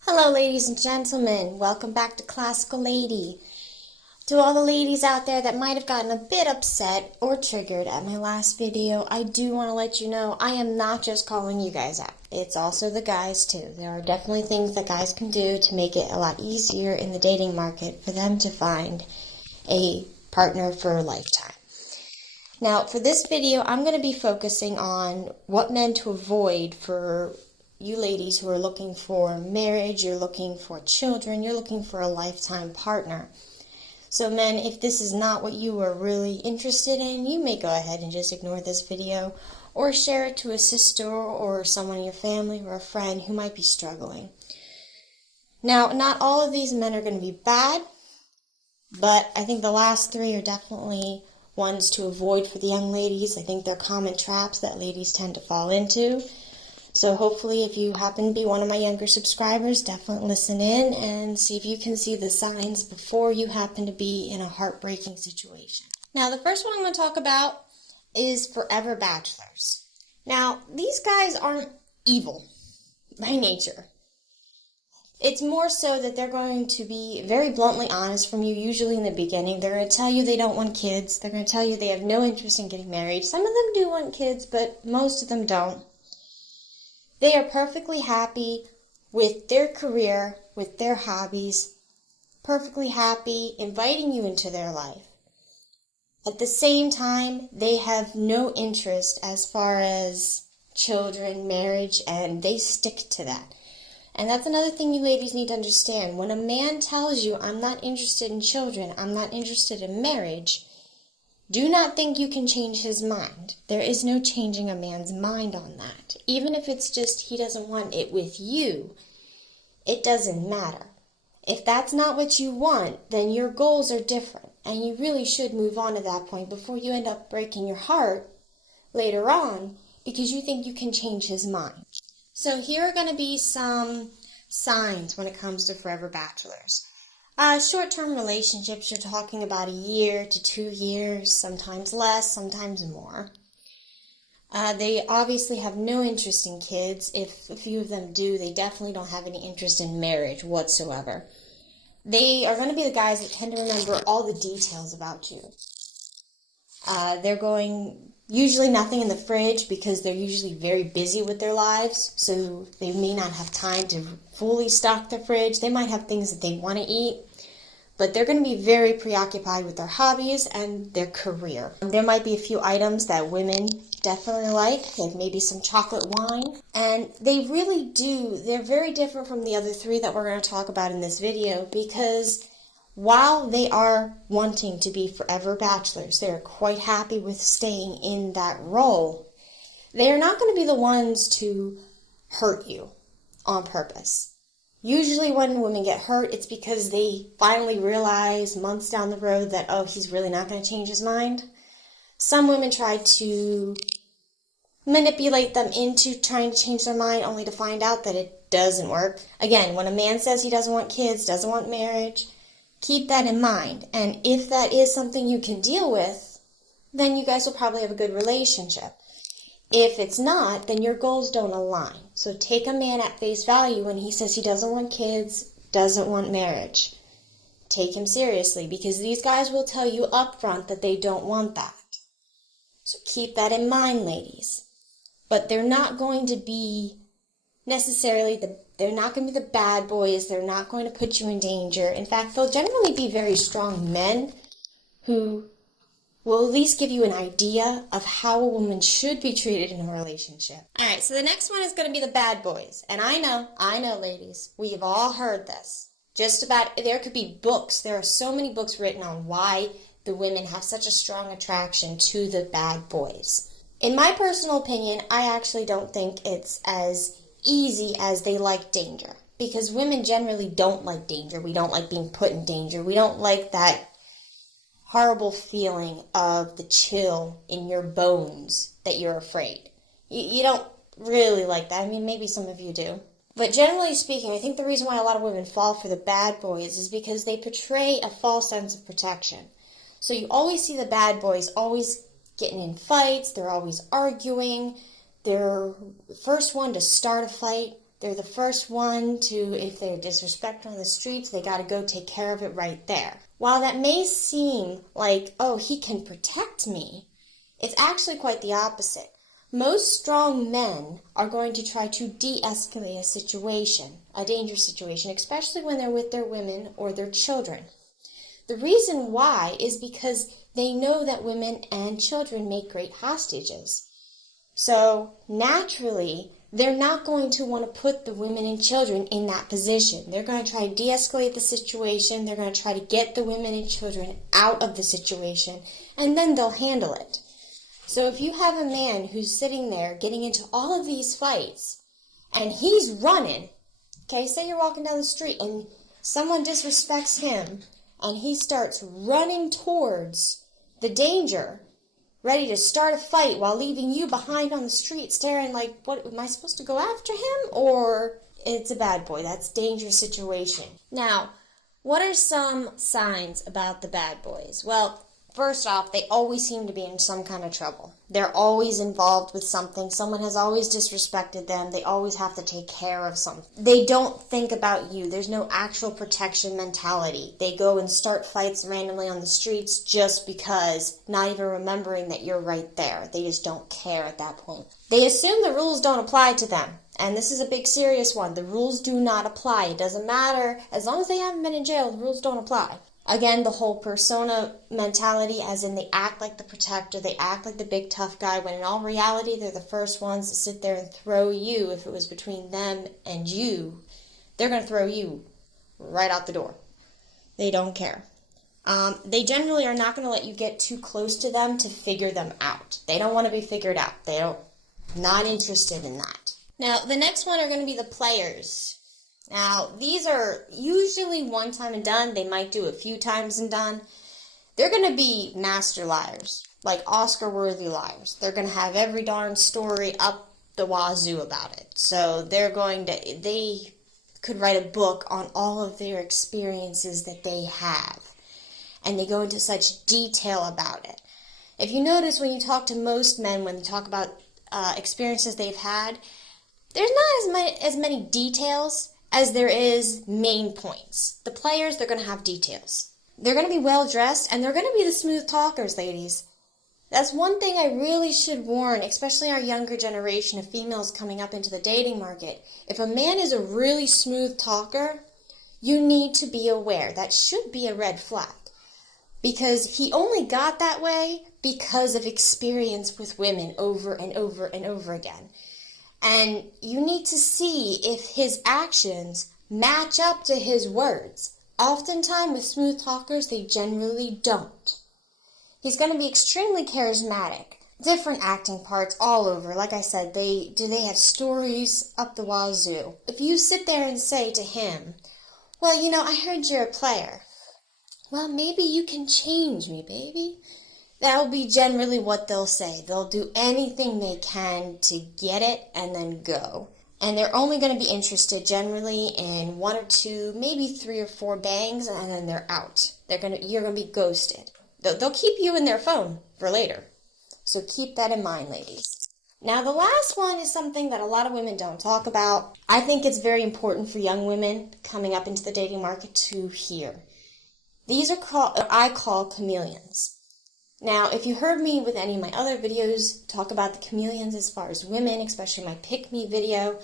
Hello ladies and gentlemen, welcome back to Classical Lady. To all the ladies out there that might have gotten a bit upset or triggered at my last video, I do want to let you know I am not just calling you guys out. It's also the guys too. There are definitely things that guys can do to make it a lot easier in the dating market for them to find a partner for a lifetime. Now, for this video, I'm going to be focusing on what men to avoid for you ladies who are looking for marriage, you're looking for children, you're looking for a lifetime partner. So men, if this is not what you are really interested in, you may go ahead and just ignore this video or share it to a sister or someone in your family or a friend who might be struggling. Now, not all of these men are going to be bad, but I think the last three are definitely ones to avoid for the young ladies. I think they're common traps that ladies tend to fall into. So hopefully if you happen to be one of my younger subscribers, definitely listen in and see if you can see the signs before you happen to be in a heartbreaking situation. Now the first one I'm going to talk about is forever bachelors. Now these guys aren't evil by nature. It's more so that they're going to be very bluntly honest from you, usually in the beginning. They're going to tell you they don't want kids. They're going to tell you they have no interest in getting married. Some of them do want kids, but most of them don't. They are perfectly happy with their career, with their hobbies, perfectly happy inviting you into their life. At the same time, they have no interest as far as children, marriage, and they stick to that. And that's another thing you ladies need to understand. When a man tells you, I'm not interested in children, I'm not interested in marriage, do not think you can change his mind. There is no changing a man's mind on that. Even if it's just he doesn't want it with you, it doesn't matter. If that's not what you want, then your goals are different. And you really should move on to that point before you end up breaking your heart later on because you think you can change his mind. So here are going to be some signs when it comes to forever bachelors. Short-term relationships, you're talking about a year to 2 years, sometimes less, sometimes more. They obviously have no interest in kids. If a few of them do, they definitely don't have any interest in marriage whatsoever. They are going to be the guys that tend to remember all the details about you. They're going usually nothing in the fridge because they're usually very busy with their lives, so they may not have time to fully stock the fridge. They might have things that they want to eat, but they're going to be very preoccupied with their hobbies and their career. There might be a few items that women definitely like maybe some chocolate wine, and they really do. They're very different from the other three that we're going to talk about in this video because while they are wanting to be forever bachelors, they're quite happy with staying in that role, they are not going to be the ones to hurt you on purpose. Usually when women get hurt, it's because they finally realize months down the road that, oh, he's really not going to change his mind. Some women try to manipulate them into trying to change their mind only to find out that it doesn't work. Again, when a man says he doesn't want kids, doesn't want marriage, keep that in mind. And if that is something you can deal with, then you guys will probably have a good relationship. If it's not, then your goals don't align. So take a man at face value when he says he doesn't want kids, doesn't want marriage. Take him seriously because these guys will tell you up front that they don't want that. So keep that in mind, ladies. But they're not going to be necessarily they're not going to be the bad boys. They're not going to put you in danger. In fact, they'll generally be very strong men who will at least give you an idea of how a woman should be treated in a relationship. Alright, so the next one is going to be the bad boys. And I know, ladies, we've all heard this. Just about, there could be books. There are so many books written on why the women have such a strong attraction to the bad boys. In my personal opinion, I actually don't think it's as easy as they like danger. Because women generally don't like danger. We don't like being put in danger. We don't like that horrible feeling of the chill in your bones that you're afraid. You don't really like that. I mean, maybe some of you do. But generally speaking, I think the reason why a lot of women fall for the bad boys is because they portray a false sense of protection. So you always see the bad boys always getting in fights, they're always arguing, They're the first one to start a fight. They're the first one to, if they're disrespected on the streets, they got to go take care of it right there. While that may seem like, oh, he can protect me, it's actually quite the opposite. Most strong men are going to try to de-escalate a situation, a dangerous situation, especially when they're with their women or their children. The reason why is because they know that women and children make great hostages. So naturally, they're not going to want to put the women and children in that position. They're going to try to de-escalate the situation. They're going to try to get the women and children out of the situation, and then they'll handle it. So if you have a man who's sitting there getting into all of these fights, and he's running, okay, say you're walking down the street and someone disrespects him, and he starts running towards the danger, ready to start a fight while leaving you behind on the street staring like, what, am I supposed to go after him? Or it's a bad boy. That's a dangerous situation. Now, what are some signs about the bad boys? Well, first off, they always seem to be in some kind of trouble. They're always involved with something. Someone has always disrespected them. They always have to take care of something. They don't think about you. There's no actual protection mentality. They go and start fights randomly on the streets just because, not even remembering that you're right there. They just don't care at that point. They assume the rules don't apply to them. And this is a big serious one. The rules do not apply. It doesn't matter. As long as they haven't been in jail, the rules don't apply. Again, the whole persona mentality, as in they act like the protector, they act like the big tough guy, when in all reality, they're the first ones to sit there and throw you. If it was between them and you, they're going to throw you right out the door. They don't care. They generally are not going to let you get too close to them to figure them out. They don't want to be figured out. Not interested in that. Now, the next one are going to be the players. Now, these are usually one time and done. They might do a few times and done. They're going to be master liars, like Oscar-worthy liars. They're going to have every darn story up the wazoo about it. So they could write a book on all of their experiences that they have. And they go into such detail about it. If you notice when you talk to most men, when they talk about experiences they've had, there's not as many details as there is main points. The players, they're going to have details. They're going to be well dressed, and they're going to be the smooth talkers, ladies. That's one thing I really should warn, especially our younger generation of females coming up into the dating market. If a man is a really smooth talker, you need to be aware. That should be a red flag. Because he only got that way because of experience with women over and over and over again. And you need to see if his actions match up to his words. Oftentimes with smooth talkers, they generally don't. He's going to be extremely charismatic. Different acting parts all over. Like I said, they have stories up the wazoo. If you sit there and say to him, well, I heard you're a player. Well, maybe you can change me, baby. That'll be generally what they'll say. They'll do anything they can to get it and then go. And they're only going to be interested generally in 1 or 2, maybe 3 or 4 bangs, and then they're out. You're going to be ghosted. They'll keep you in their phone for later. So keep that in mind, ladies. Now, the last one is something that a lot of women don't talk about. I think it's very important for young women coming up into the dating market to hear. These are I call chameleons. Now, if you heard me with any of my other videos talk about the chameleons as far as women, especially my Pick Me video,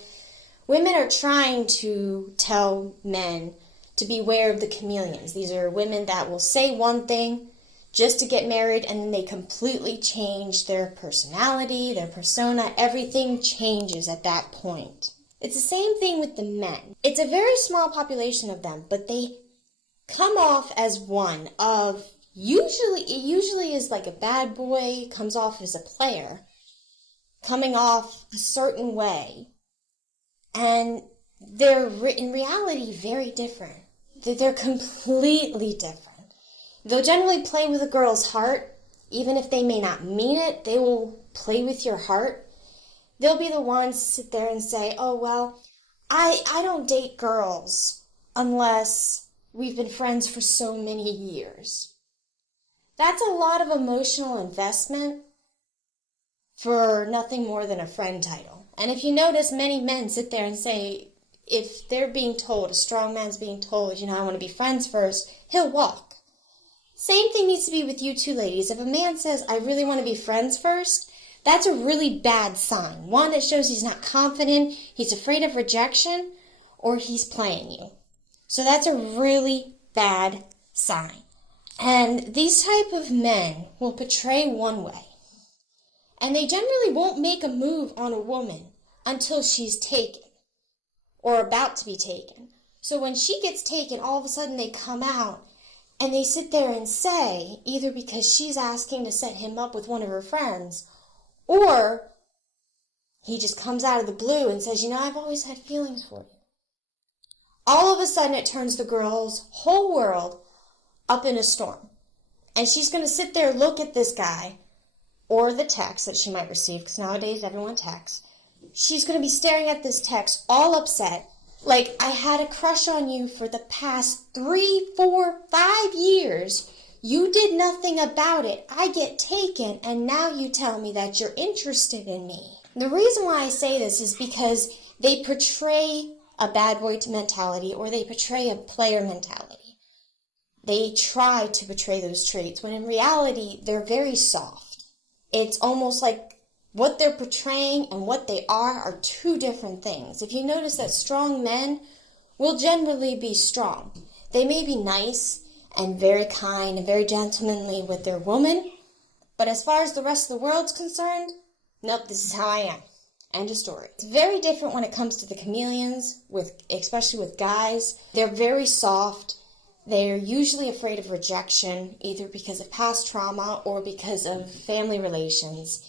women are trying to tell men to beware of the chameleons. These are women that will say one thing just to get married, and then they completely change their personality, their persona. Everything changes at that point. It's the same thing with the men. It's a very small population of them, but they come off as one of it usually is like a bad boy, comes off as a player, coming off a certain way, and they're in reality very different. They're completely different. They'll generally play with a girl's heart, even if they may not mean it. They will play with your heart. They'll be the ones to sit there and say, oh, well, I don't date girls unless we've been friends for so many years. That's a lot of emotional investment for nothing more than a friend title. And if you notice, many men sit there and say, if they're being told, a strong man's being told, I want to be friends first, he'll walk. Same thing needs to be with you two ladies. If a man says, I really want to be friends first, that's a really bad sign. One, it shows he's not confident, he's afraid of rejection, or he's playing you. So that's a really bad sign. And these type of men will portray one way. And they generally won't make a move on a woman until she's taken or about to be taken. So when she gets taken, all of a sudden they come out and they sit there and say, either because she's asking to set him up with one of her friends, or he just comes out of the blue and says, I've always had feelings for you. All of a sudden it turns the girl's whole world up in a storm. And she's going to sit there, look at this guy, or the text that she might receive, because nowadays everyone texts. She's going to be staring at this text, all upset, like, I had a crush on you for the past 3, 4, 5 years. You did nothing about it. I get taken, and now you tell me that you're interested in me. The reason why I say this is because they portray a bad boy mentality, or they portray a player mentality. They try to portray those traits, when in reality, they're very soft. It's almost like what they're portraying and what they are two different things. If you notice that strong men will generally be strong. They may be nice and very kind and very gentlemanly with their woman, but as far as the rest of the world's concerned, nope, this is how I am. End of story. It's very different when it comes to the chameleons, especially with guys. They're very soft. They're usually afraid of rejection, either because of past trauma or because of family relations.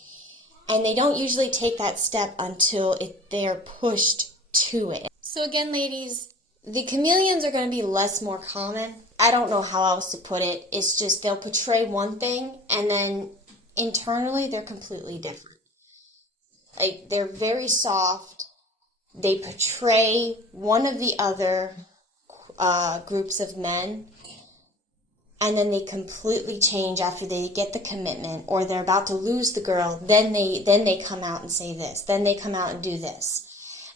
And they don't usually take that step until they're pushed to it. So again, ladies, the chameleons are going to be more common. I don't know how else to put it. It's just they'll portray one thing, and then internally they're completely different. Like, they're very soft. They portray one of the other groups of men, and then they completely change after they get the commitment, or they're about to lose the girl. Then they come out and say this. Then they come out and do this.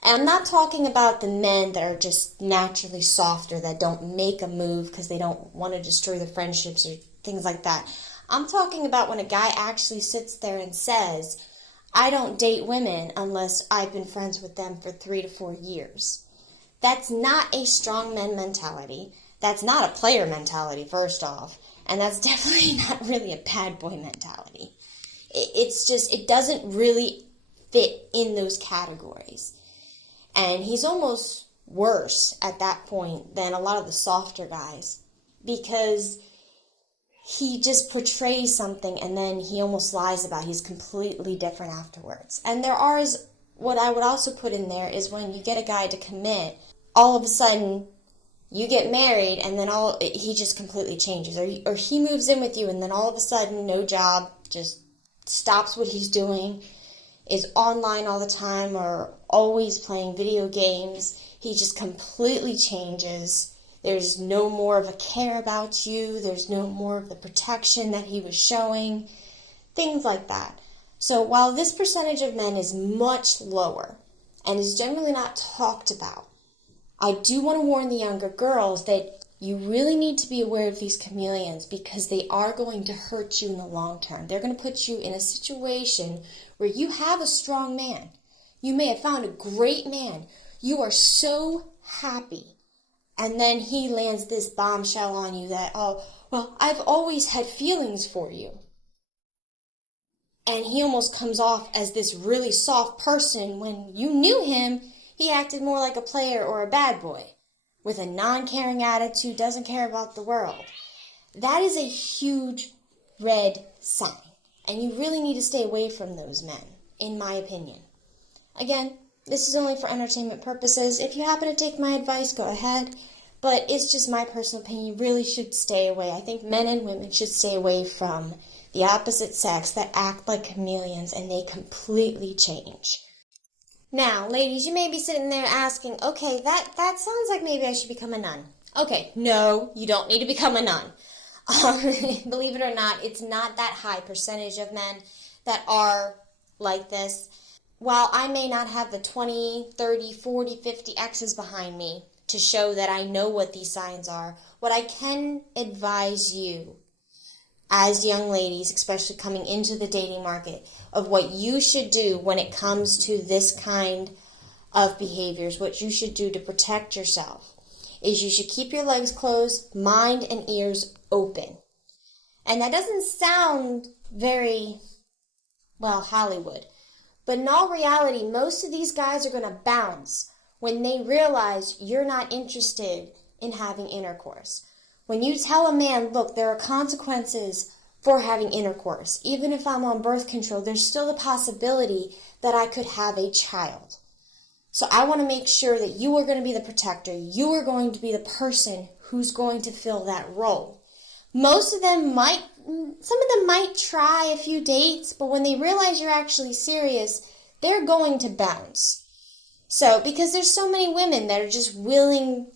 And I'm not talking about the men that are just naturally softer, that don't make a move because they don't want to destroy the friendships or things like that. I'm talking about when a guy actually sits there and says, I don't date women unless I've been friends with them for 3 to 4 years. That's not a strong man mentality. That's not a player mentality, first off. And that's definitely not really a bad boy mentality. It's just, it doesn't really fit in those categories. And he's almost worse at that point than a lot of the softer guys, because he just portrays something and then he almost lies about it. He's completely different afterwards. And what I would also put in there is when you get a guy to commit, all of a sudden you get married and then he just completely changes. Or he moves in with you and then all of a sudden, no job, just stops what he's doing, is online all the time or always playing video games. He just completely changes. There's no more of a care about you. There's no more of the protection that he was showing. Things like that. So while this percentage of men is much lower and is generally not talked about, I do want to warn the younger girls that you really need to be aware of these chameleons, because they are going to hurt you in the long term. They're going to put you in a situation where you have a strong man. You may have found a great man. You are so happy. And then he lands this bombshell on you that, oh, well, I've always had feelings for you. And he almost comes off as this really soft person. When you knew him, he acted more like a player or a bad boy with a non-caring attitude, doesn't care about the world. That is a huge red sign. And you really need to stay away from those men, in my opinion. Again, this is only for entertainment purposes. If you happen to take my advice, go ahead. But it's just my personal opinion. You really should stay away. I think men and women should stay away from the opposite sex that act like chameleons and they completely change. Now, ladies, you may be sitting there asking, okay, that sounds like maybe I should become a nun. Okay, no, you don't need to become a nun. Believe it or not, it's not that high percentage of men that are like this. While I may not have the 20, 30, 40, 50 X's behind me to show that I know what these signs are, what I can advise you as young ladies, especially coming into the dating market, of what you should do when it comes to this kind of behaviors, what you should do to protect yourself, is you should keep your legs closed, mind and ears open. And that doesn't sound very, well, Hollywood. But in all reality, most of these guys are going to bounce when they realize you're not interested in having intercourse. When you tell a man, look, there are consequences for having intercourse. Even if I'm on birth control, there's still the possibility that I could have a child. So I want to make sure that you are going to be the protector. You are going to be the person who's going to fill that role. Some of them might try a few dates, but when they realize you're actually serious, they're going to bounce. So, because there's so many women that are just willing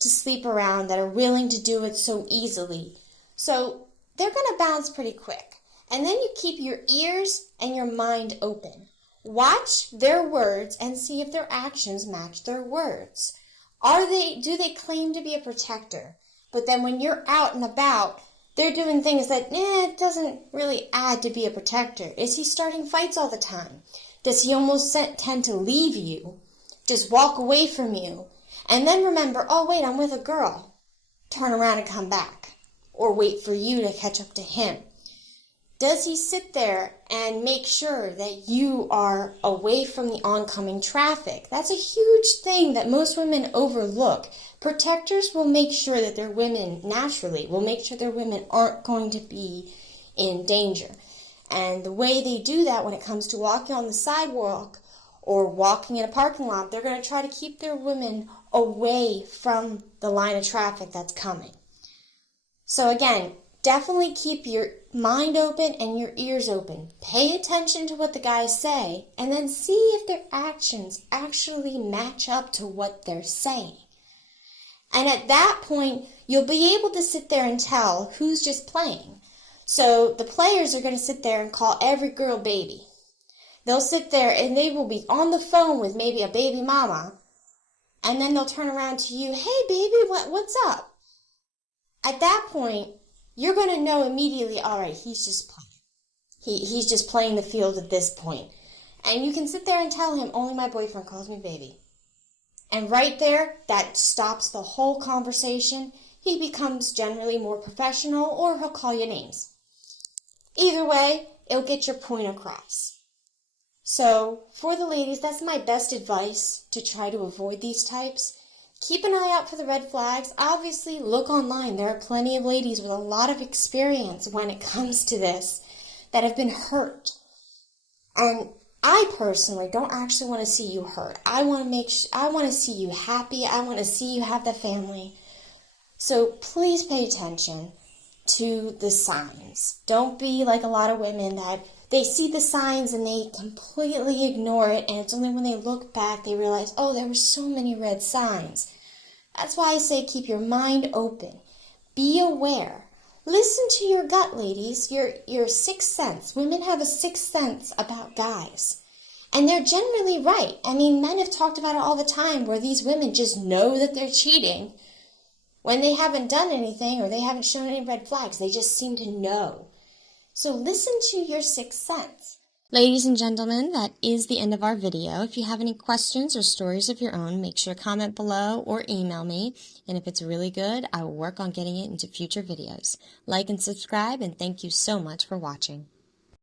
to sleep around, that are willing to do it so easily. So, they're going to bounce pretty quick. And then you keep your ears and your mind open. Watch their words and see if their actions match their words. Do they claim to be a protector? But then when you're out and about, they're doing things that, it doesn't really add to be a protector. Is he starting fights all the time? Does he almost tend to leave you, just walk away from you, and then remember, oh wait, I'm with a girl, turn around and come back, or wait for you to catch up to him? Does he sit there and make sure that you are away from the oncoming traffic? That's a huge thing that most women overlook. Protectors will make sure that their women, naturally, will make sure their women aren't going to be in danger. And the way they do that when it comes to walking on the sidewalk or walking in a parking lot, they're going to try to keep their women away from the line of traffic that's coming. So again, definitely keep your mind open and your ears open. Pay attention to what the guys say, and then see if their actions actually match up to what they're saying. And at that point, you'll be able to sit there and tell who's just playing. So the players are going to sit there and call every girl baby. They'll sit there and they will be on the phone with maybe a baby mama, and then they'll turn around to you, hey baby, what's up? At that point, you're going to know immediately, all right, he's just playing. He's just playing the field at this point. And you can sit there and tell him, only my boyfriend calls me baby. And right there, that stops the whole conversation. He becomes generally more professional, or he'll call you names. Either way, it'll get your point across. So, for the ladies, that's my best advice to try to avoid these types. Keep an eye out for the red flags. Obviously, look online. There are plenty of ladies with a lot of experience when it comes to this that have been hurt. And I personally don't actually want to see you hurt. I want to see you happy. I want to see you have the family. So please pay attention to the signs. Don't be like a lot of women that they see the signs and they completely ignore it, and it's only when they look back they realize, oh, there were so many red signs. That's why I say keep your mind open. Be aware. Listen to your gut, ladies, your sixth sense. Women have a sixth sense about guys. And they're generally right. I mean, men have talked about it all the time where these women just know that they're cheating when they haven't done anything or they haven't shown any red flags. They just seem to know. So listen to your sixth sense. Ladies and gentlemen, that is the end of our video. If you have any questions or stories of your own, make sure to comment below or email me. And if it's really good, I will work on getting it into future videos. Like and subscribe, and thank you so much for watching.